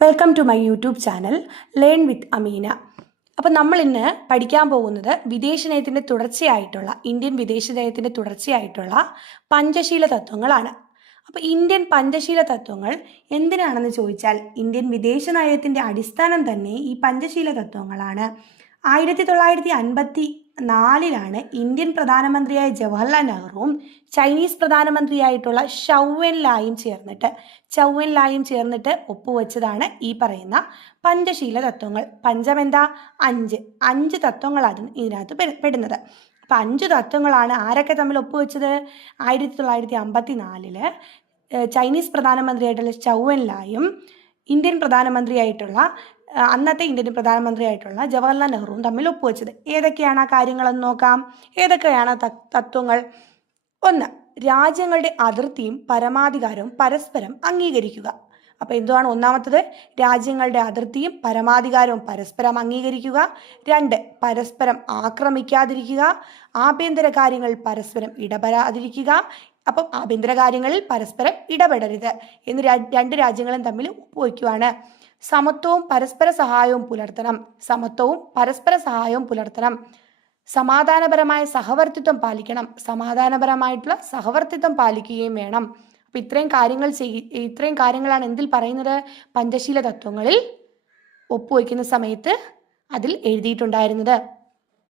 Welcome to my YouTube channel learn with Ameena. അപ്പോൾ നമ്മൾ ഇന്ന് പഠിക്കാൻ പോകുന്നത് വിദേശ നയത്തിൻ്റെ തുടർച്ചയായിട്ടുള്ള ഇന്ത്യൻ വിദേശ നയത്തിൻ്റെ തുടർച്ചയായിട്ടുള്ള പഞ്ചശീല തത്വങ്ങളാണ്. അപ്പോൾ ഇന്ത്യൻ പഞ്ചശീല തത്വങ്ങൾ എന്തിനാണെന്ന് ചോദിച്ചാൽ ഇന്ത്യൻ വിദേശ നയത്തിൻ്റെ അടിസ്ഥാനം തന്നെ ഈ പഞ്ചശീല തത്വങ്ങളാണ്. 1954 ഇന്ത്യൻ പ്രധാനമന്ത്രിയായ ജവഹർലാൽ നെഹ്റുവും ചൈനീസ് പ്രധാനമന്ത്രിയായിട്ടുള്ള ചൗ എൻ ലായും ചേർന്നിട്ട് ഒപ്പുവെച്ചതാണ് ഈ പറയുന്ന പഞ്ചശീല തത്വങ്ങൾ. പഞ്ചമെന്താ? അഞ്ച് തത്വങ്ങളാണ് ഇതിനകത്ത് പെടുന്നത്. അപ്പം 5 തത്വങ്ങളാണ് ആരൊക്കെ തമ്മിൽ ഒപ്പുവെച്ചത്? 1954 ചൈനീസ് പ്രധാനമന്ത്രിയായിട്ടുള്ള ചൗ എൻ ലായും അന്നത്തെ ഇന്ത്യൻ പ്രധാനമന്ത്രിയായിട്ടുള്ള ജവഹർലാൽ നെഹ്റുവും തമ്മിൽ ഒപ്പുവെച്ചത്. ഏതൊക്കെയാണ് ആ കാര്യങ്ങളെന്ന് നോക്കാം. ഏതൊക്കെയാണ് തത്വങ്ങൾ? 1. രാജ്യങ്ങളുടെ അതിർത്തിയും പരമാധികാരവും പരസ്പരം അംഗീകരിക്കുക. അപ്പോൾ എന്തുവാണ് ഒന്നാമത്തത്? രാജ്യങ്ങളുടെ അതിർത്തിയും പരമാധികാരവും പരസ്പരം അംഗീകരിക്കുക. 2. പരസ്പരം ആക്രമിക്കാതിരിക്കുക. ആഭ്യന്തര കാര്യങ്ങളിൽ പരസ്പരം ഇടപെടാതിരിക്കുക. അപ്പം ആഭ്യന്തര കാര്യങ്ങളിൽ പരസ്പരം ഇടപെടരുത് എന്ന് 2 രാജ്യങ്ങളും തമ്മിൽ ഒപ്പുവെക്കുകയാണ്. സമത്വവും പരസ്പര സഹായവും പുലർത്തണം. സമാധാനപരമായ സഹവർത്തിത്വം പാലിക്കുകയും വേണം. അപ്പം ഇത്രയും കാര്യങ്ങളാണ് എന്തിൽ പറയുന്നത്? പഞ്ചശീല തത്വങ്ങളിൽ ഒപ്പുവെക്കുന്ന സമയത്ത് അതിൽ എഴുതിയിട്ടുണ്ടായിരുന്നത്.